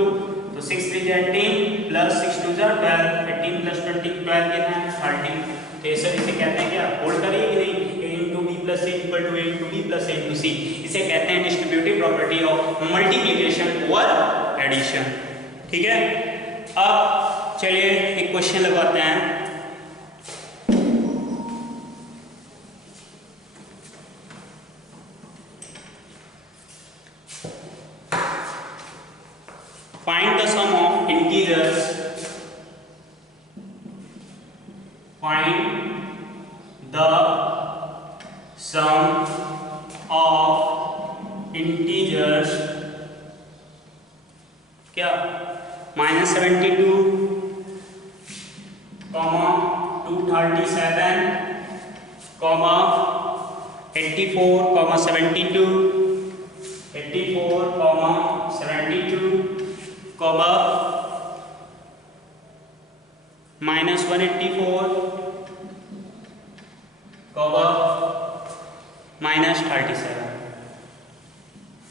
तो 6 3 जा 18 प्लस 6 2 जा 12, 18 प्लस 20 12 कितना है? 30। तो ये सब इसे कहते हैं क्या? होल्ड करिए कि नहीं? a into b plus c equal to a into b plus a into c. इसे कहते हैं distributive property of multiplication over addition. ठीक है, अब चलिए एक क्वेश्चन लगाते हैं। Find the sum of integers. Find the sum of integers. क्या? -72, 237, 84, 72, 84, 72, कॉमा -184 कॉमा -37।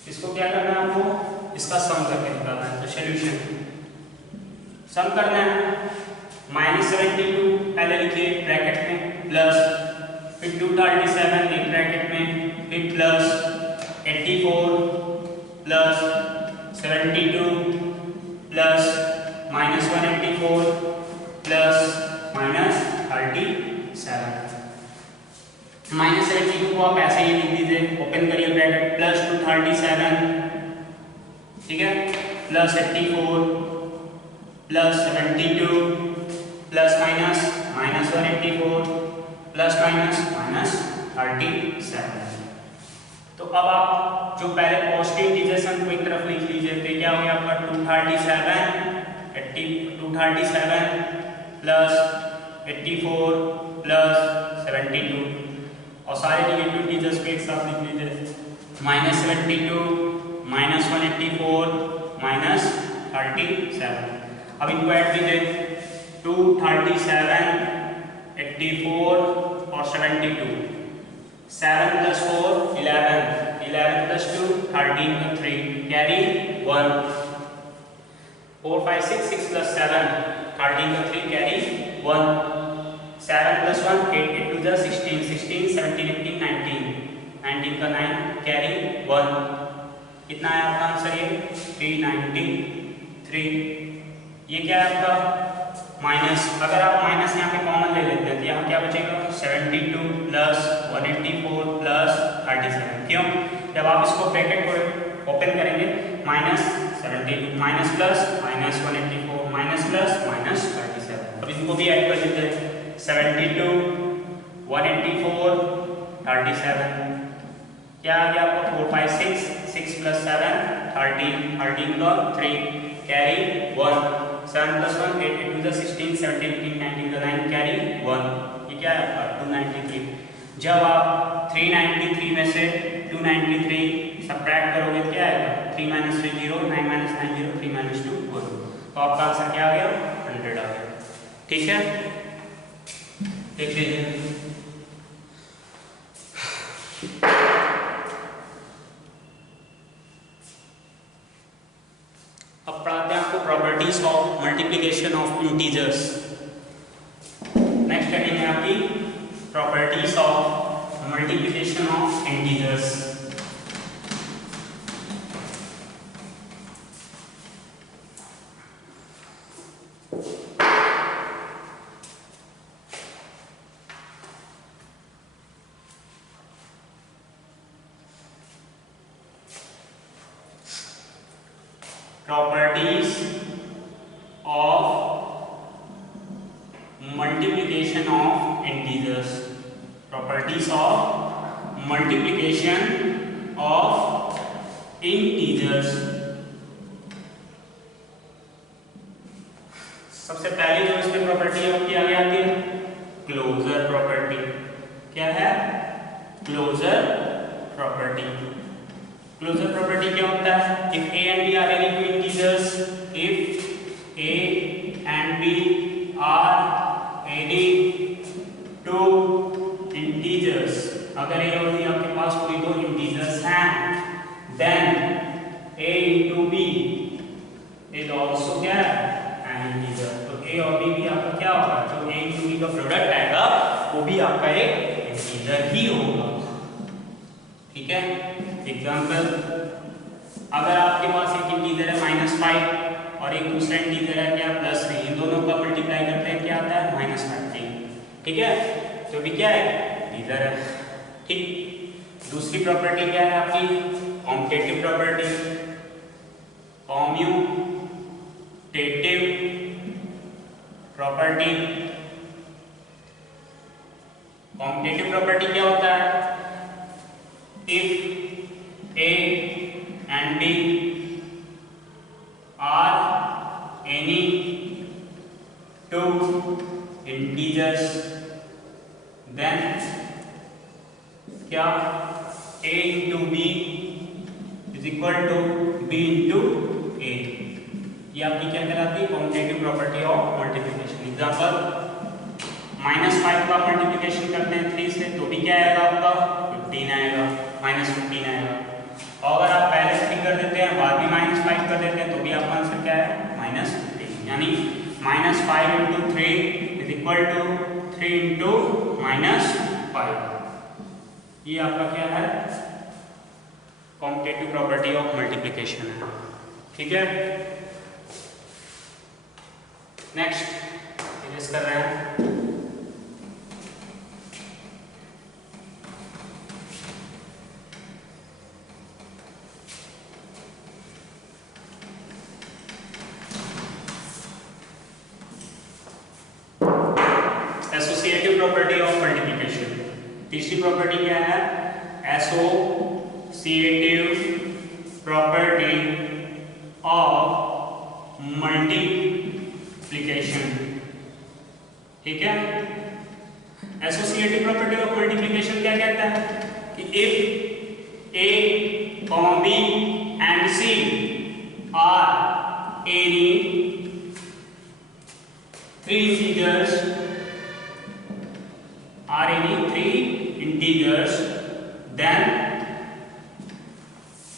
इसको क्या करना है आपको, इसका सम करके निकालना है। तो सॉल्यूशन सम करना है, -72 पहले लिखिए ब्रैकेट में, प्लस फिर 237 एक ब्रैकेट में, फिर प्लस 84 प्लस 72 प्लस -184 प्लस -37। -72 को आप ऐसे ही लिख दीजिए, ओपन करिए ब्रैकेट, प्लस 237, ठीक है, प्लस 84 प्लस 72 प्लस -184 प्लस -37। तो अब आप जो पहले पॉजिटिव इंटीजर्स को एक तरफ लिख लीजिए, तो क्या हो गया आपका 237 प्लस 84 प्लस 72, और सारे निगेटिव इंटीजर्स को एक साथ लिख लीजिए, -72 -184 -37। अब इनको ऐड कीजिए, 237 84 और 72, 7 + 4 11, 11 + 2 13 का 3 कैरी 1, 4 5 6 6 + 7 13 का 3 कैरी 1, 7 + 1 8 8 2 16 16 17 18 19 19 का 9 कैरी 1। कितना है आपका आंसर, ये 393। ये क्या है आपका माइनस, अगर आप माइनस यहाँ पे कॉमन ले लेते हैं तो यहाँ क्या बचेगा 72 प्लस 184 प्लस 37। क्यों, जब आप इसको ब्रैकेट को ओपन करेंगे, -72 माइनस प्लस -184 माइनस प्लस -37। अब इनको भी ऐड कर देते हैं, 72 184 37, क्या आ गया आपका 4 5 6 6 + 7 13 13 का 3 कैरी 1, 7 + 1 8 8 2 16 17 18 19 का 9 कैरी 1। ये क्या है आपका 293। जब आप 393 में से 293 सबट्रैक्ट करोगे तो क्या आएगा, 3 - 3 0 9 - 9 0 3 - 2 4। तो आपका आंसर क्या आ गया, 100 आ गया। ठीक है, देख लीजिए। अब पढ़ाते हैं आपको properties of multiplication of integers. Next heading है आपकी properties of multiplication of integers. Properties of multiplication of integers. Properties of multiplication of integers. सबसे पहली जो इसकी प्रॉपर्टी है वो क्या आती है, क्लोजर प्रॉपर्टी। क्या है, क्लोजर प्रॉपर्टी। क्लोजर प्रॉपर्टी क्या होता है, if a and b are any two integers, if a and b are any two integers, अगर a और b आपके पास कोई दो इंटीजर्स हैं, then a into b is also क्या है, an integer। तो a और b भी आपका क्या होगा, जो a into b का प्रोडक्ट आएगा वो भी आपका एक इंटीजर ही होगा। ठीक है, एग्जाम्पल, अगर आपके पास एक इंटीजर है -5 और एक दूसरा इंटीजर है क्या +3, इन दोनों का मल्टीप्लाई करते हैं क्या आता है -5। ठीक है, तो भी क्या है, इंटीजर है। ठीक, दूसरी प्रॉपर्टी क्या है आपकी, commutative property. Commutative property, commutative property क्या होता है, if a and b are any two integers, then क्या a into b is equal to b into a। ये आपकी क्या कहलाती है? Competitive property of multiplication. Example -5 का मल्टीप्लिकेशन करते हैं 3 से तो भी क्या आएगा आपका 15 आएगा, -15 आएगा। और अगर आप पहले 3 कर देते हैं बाद में -5 कर देते हैं तो भी आपका आंसर क्या है? -15। यानी -5 × 3 इज इक्वल टू 3 × -5। ये आपका क्या है? कॉम्पिटेटिव प्रॉपर्टी ऑफ मल्टीप्लिकेशन है। ठीक है, नेक्स्ट इरेज कर रहे हैं। Associative property of multiplication. तीसरी प्रॉपर्टी क्या है? Associative property of multiplication. ठीक है, एसोसिएटिव प्रॉपर्टी ऑफ मल्टीप्लिकेशन क्या कहता है कि if A, B and C are any 3 integers then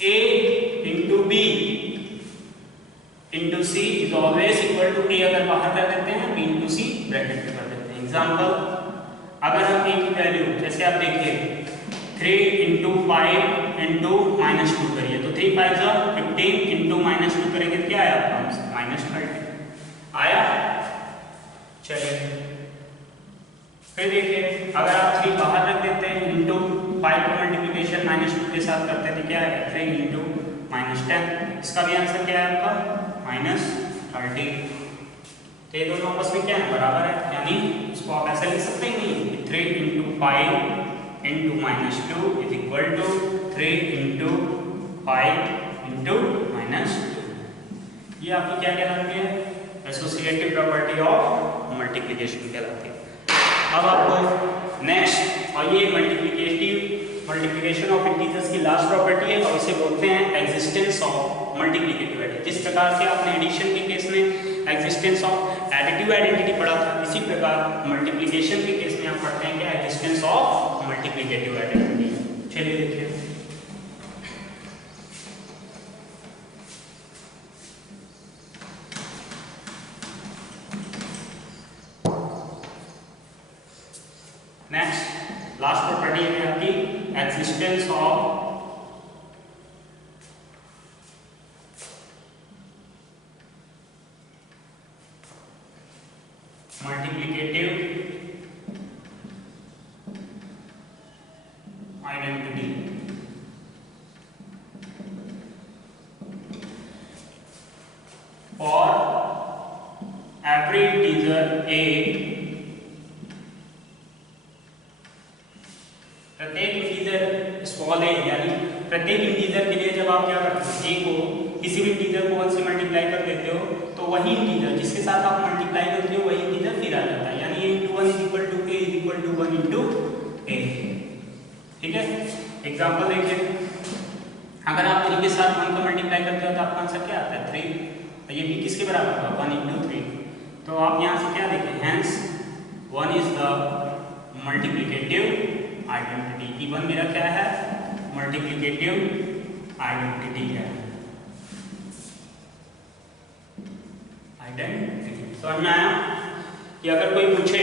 a into b into c is always equal to a। अगर बाहर कर देते हैं b into c ब्रैकेट में कर देते हैं। एग्जांपल अगर हम a की वैल्यू जैसे आप देखिए 3 × 5 × -2 करिए तो 3 5 15 × -2 करेंगे तो क्या आया आपका? -30 आया। चलिए फिर देखिए अगर आप 3 बाहर रख देते हैं इंटू 5 का मल्टीप्लिकेशन -2 के साथ करते हैं तो क्या है? 3 × -10। इसका भी आंसर क्या है आपका? -30। तो ये दोनों आपस में क्या है? बराबर है। यानी इसको आप ऐसे लिख सकते हैं नहीं 3 × 5 × -2 इज इक्वल टू 3 × 5 × -2। ये आपकी क्या कहलाती है? एसोसिएटिव प्रॉपर्टी ऑफ मल्टीप्लिकेशन कहलाती है। अब आपको नेक्स्ट, और ये मल्टीप्लिकेशन ऑफ इंटीजर्स की लास्ट प्रॉपर्टी है और इसे बोलते हैं एग्जिस्टेंस ऑफ मल्टीप्लिकेटिव आइडेंटिटी। जिस प्रकार से आपने एडिशन के केस में एग्जिस्टेंस ऑफ एडिटिव आइडेंटिटी पढ़ा था, इसी प्रकार मल्टीप्लिकेशन के केस में आप पढ़ते हैं क्या? Existence of multiplicative identity. चलिए देखिए नेक्स्ट लास्ट प्रॉपर्टी है आपकी existence of multiplicative identity. For every integer a, प्रत्येक इंटीजर स्मॉल ए, यानी प्रत्येक इंटीजर के लिए जब आप क्या करते हो? ए को किसी भी इंटीजर को 1 से मल्टीप्लाई कर देते हो तो वही इंटीजर जिसके साथ आप मल्टीप्लाई करते हो वही इंटीजर फिर आ जाता है। यानी a × 1 = a = 1 × a। ठीक है, एग्जांपल देखिए अगर आप 3 के साथ 1 का मल्टीप्लाई करते हो तो आपका आंसर क्या आता है? 3। ये भी किसके बराबर होगा? 1 × 3। तो आप यहाँ से क्या देखें? Hence 1 is the multiplicative identity. की 1 मेरा क्या है? मल्टीप्लिकेटिव आइडेंटिटी है। आइडेंटिटी समझ में आया? कि अगर कोई पूछे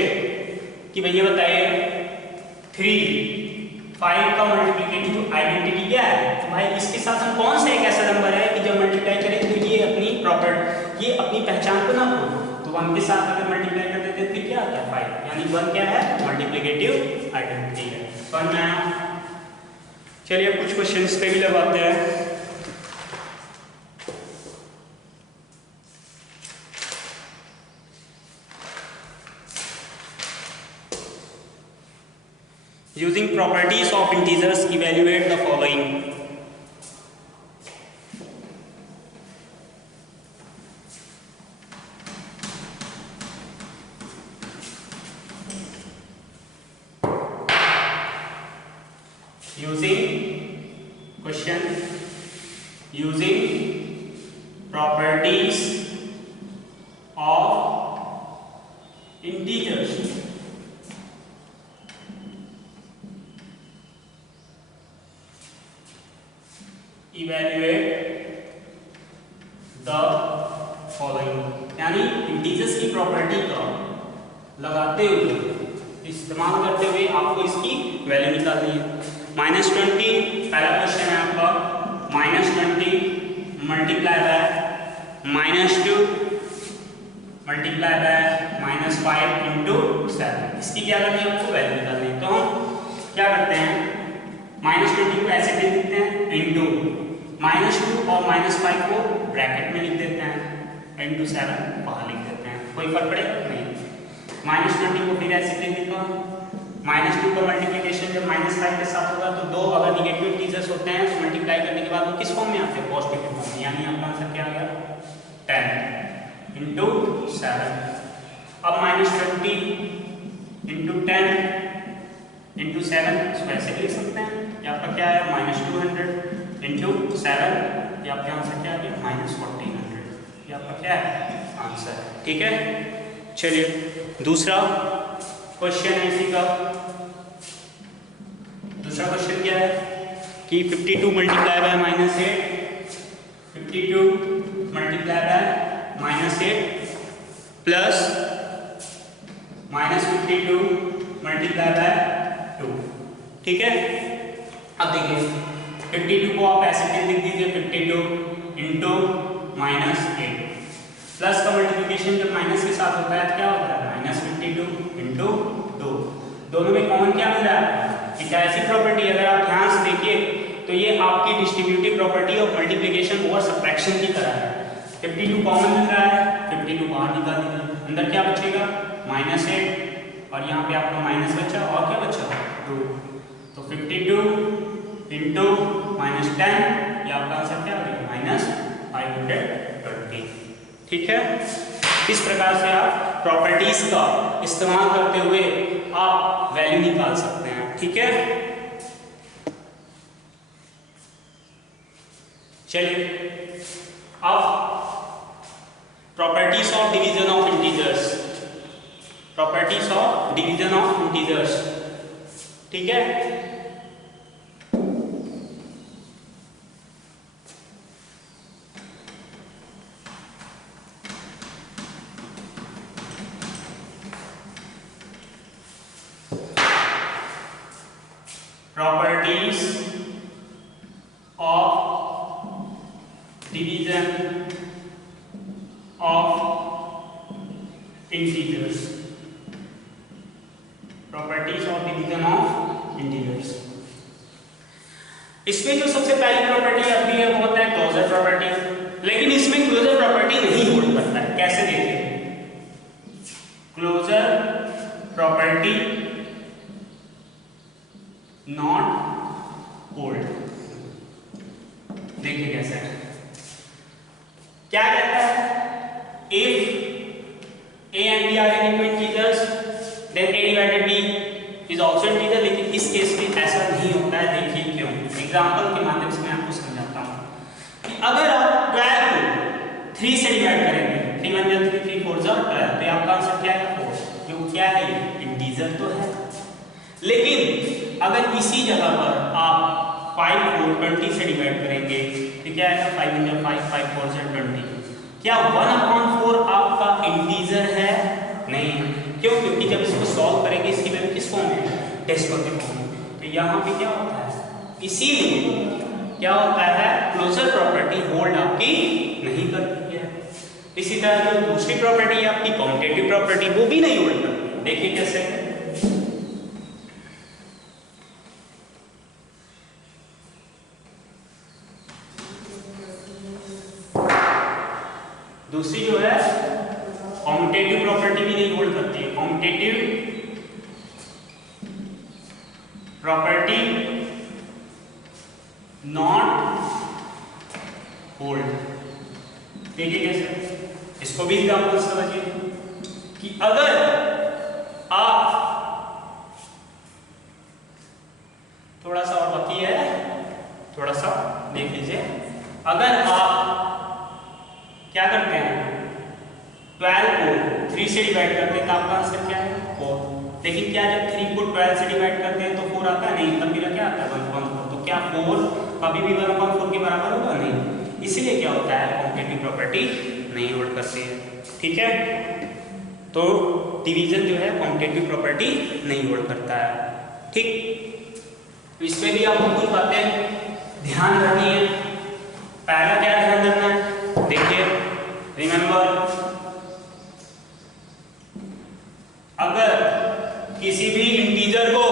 कि भैया बताइए 3 5 का मल्टीप्लिकेटिव आइडेंटिटी क्या है, तो भाई इसके साथ हम कौन सा एक ऐसा नंबर है कि जब मल्टीप्लाई करें तो ये अपनी पहचान को ना खो, तो 1 के साथ अगर मल्टीप्लाई कर देते हैं फिर क्या आता है? 5। यानी 1 क्या है? मल्टीप्लिकेटिव आइडेंटिटी है। समझ में आया? चलिए कुछ क्वेश्चंस पे भी लगाते हैं। Using properties of integers, evaluate the following. Using properties integers evaluate the following, यानी इंटीजर्स की प्रॉपर्टी का लगाते हुए, इस्तेमाल करते हुए आपको इसकी वैल्यू निकालनी है। -20 पहला क्वेश्चन है आपका, -20 multiply by -2 multiply by -5 into 7, इसकी क्या करनी है आपको वैल्यू निकालनी है। तो हम क्या करते हैं, -20 को ऐसे लिख देते हैं इंटू -2 और -5 को ब्रैकेट में लिख देते हैं, इंटू 7 बाहर लिख देते हैं, कोई फर्क पड़ेगा नहीं। -20 को फिर ऐसे लिख देता हूँ, -2 का मल्टीप्लिकेशन जब -5 के साथ होगा तो दो अगर निगेटिव इंटीजर्स होते हैं तो मल्टीप्लाई करने के बाद वो किस फॉर्म में आते हैं, पॉजिटिव फॉर्म में, यानी आपका आंसर क्या आ गया 10 इंटू 7। अब -20 इंटू 10 इंटू 7 इसको ऐसे लिख सकते हैं, ये आपका क्या है -200 इंटू 7, ये आपका आंसर क्या आ गया -1400, ये आपका क्या है आंसर, ठीक है। चलिए दूसरा क्वेश्चन है इसी का, दूसरा क्वेश्चन क्या है कि 52 multiply by -8, 52 multiply by -8 plus -52 multiply by 2, ठीक है। अब देखिए 52 को आप ऐसे लिख दीजिए, 52 इंटू -8 प्लस का मल्टीप्लिकेशन जब माइनस के साथ होता है तो क्या होता है -52 इंटू 2, दोनों में कॉमन क्या मिल रहा है, क्या ऐसी प्रॉपर्टी, अगर आप ध्यान से देखिए तो ये आपकी distributive property of multiplication over subtraction की तरह है। 52 कॉमन मिल रहा है, 52 बाहर निकाल दीजिए, अंदर क्या बचेगा -8 और यहाँ पे आपका माइनस बचा और क्या बचा 2, तो 52 इंटू -10, ये आपका आंसर क्या आ गया -520, ठीक है। इस प्रकार से आप प्रॉपर्टीज का इस्तेमाल करते हुए आप वैल्यू निकाल सकते हैं, ठीक है। चलिए अब properties of division of integers, properties of division of integers, ठीक है। properties of division of integers, properties of division of integers। इसमें जो सबसे पहली प्रॉपर्टी आती है वो होता है क्लोजर प्रॉपर्टी, लेकिन इसमें क्लोजर प्रॉपर्टी नहीं होल्ड करता है। कैसे देखिए, क्लोजर प्रॉपर्टी नॉट होल्ड, देखिए कैसे है, क्या कहता है, if a and b are equal integers then a divided b is also integer, लेकिन इस केस में ऐसा नहीं होता है। देखिए क्यों, एग्जांपल के माध्यम से मैं आपको समझाता हूं कि अगर आप 12 को 3 से डिवाइड करेंगे, 3 1 जा 3 3 4 जा 12, तो आपका आंसर क्या है 4, जो क्या है इंटीजर तो है। लेकिन अगर इसी जगह पर आप 5 को 20 से डिवाइड करेंगे तो क्या आएगा 5 × 5 5 4 से 20, क्या 1/4 आपका इंटीजर है? नहीं। क्यों? क्योंकि जब इसको सॉल्व करेंगे इसकी वैल्यू किस फॉर्म में है, डेसिमल के फॉर्म में, तो यहाँ पे क्या होता है, इसीलिए क्या होता है क्लोजर प्रॉपर्टी होल्ड आपकी नहीं करती है। इसी तरह जो दूसरी प्रॉपर्टी है आपकी कॉम्यूटेटिव प्रॉपर्टी, वो भी नहीं होल्ड करती। देखिए कैसे, दूसरी जो है कॉम्यूटेटिव प्रॉपर्टी भी नहीं होल्ड करती है। कॉम्यूटेटिव प्रॉपर्टी नॉट होल्ड, देखिए कैसे, इसको भी एग्जांपल समझिए कि अगर आप थोड़ा सा और बाकी है, थोड़ा सा देख लीजिए, अगर आप क्या करते हैं 12 को 3 3 से डिवाइड करते हैं तो आपका आंसर क्या है 4। लेकिन क्या जब 3 को 12 से डिवाइड करते हैं तो 4 आता है? नहीं, तब मेरा क्या आता है 1/4। तो क्या 4 कभी भी 1/4 के बराबर होगा? नहीं। इसलिए क्या होता है, कॉम्पिटिटिव प्रॉपर्टी नहीं होल्ड करती है। ठीक है, तो डिवीजन जो है कॉम्पिटिटिव प्रॉपर्टी नहीं होल्ड करता है। ठीक, तो इसमें भी आपको कुछ बातें ध्यान रखनी है। पहला क्या ध्यान रखना है, देखिए रिमेंबर, अगर किसी भी इंटीजर को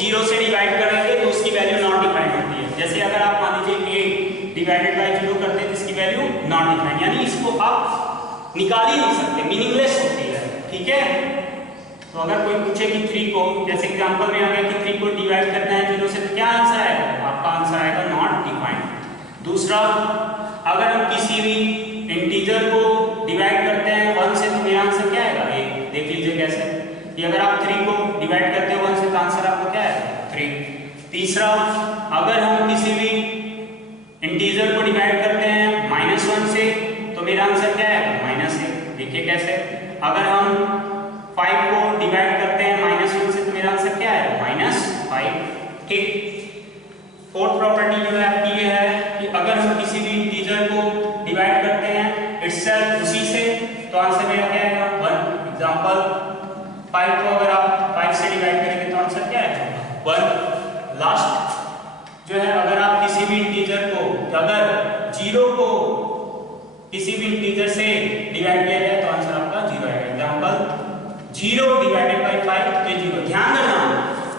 0 से डिवाइड करेंगे तो उसकी वैल्यू नॉट डिफाइंड होती है। जैसे अगर आप मान लीजिए 8 डिवाइडेड बाय 0 करते हैं तो इसकी वैल्यू नॉट डिफाइंड, यानी इसको आप निकाल ही नहीं सकते, मीनिंगलेस होती है। ठीक है, तो अगर कोई पूछे कि 3 को, जैसे एग्जांपल में आ गया कि 3 को डिवाइड करना है 0 से, तो क्या आंसर आएगा? आपका आंसर आएगा नॉट डिफाइंड। दूसरा, अगर हम किसी भी इंटीजर को डिवाइड करते हैं 1 से तो मेरा आंसर क्या आएगा? 1। देख लीजिए कैसे, कि अगर आप 3 को डिवाइड करते हो 1 से तो आंसर आपको क्या है? 3। तीसरा, अगर हम किसी भी इंटीजर को डिवाइड करते हैं -1 से तो मेरा आंसर क्या है? -1। देखिए कैसे, अगर हम 5 को डिवाइड करते हैं -1 से तो मेरा आंसर क्या है? -5। ठीक, फोर्थ प्रॉपर्टी जो है आपकी ये है कि अगर हम किसी भी इंटीजर को डिवाइड करते हैं इटसेल्फ उसी से तो आंसर मेरा क्या आएगा? 1। एग्जांपल 5 को अगर आप 5 से डिवाइड करेंगे तो आंसर क्या है? 1। लास्ट जो है, अगर आप किसी भी इंटीजर को, अगर 0 को किसी भी इंटीजर से डिवाइड किया जाए तो आंसर आपका 0 आएगा। एग्जांपल 0 डिवाइडेड बाय 5 तो 0। ध्यान रखना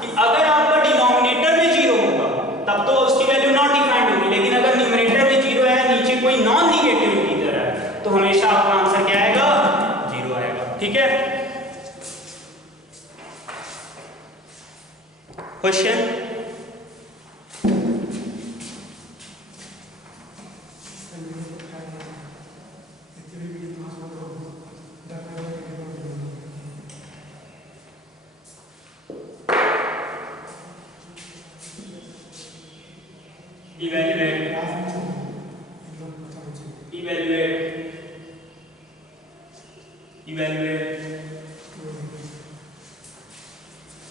कि अगर आपका डिनोमिनेटर में 0 होगा तब तो उसकी वैल्यू नॉट डिफाइंड होगी, लेकिन अगर न्यूमरेटर में 0 है, नीचे कोई नॉन नेगेटिव इंटीजर है, तो हमेशा आपका आंसर क्या आएगा? 0 आएगा। ठीक है, क्वेश्चन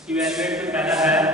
इवैल्यूएट में पहला है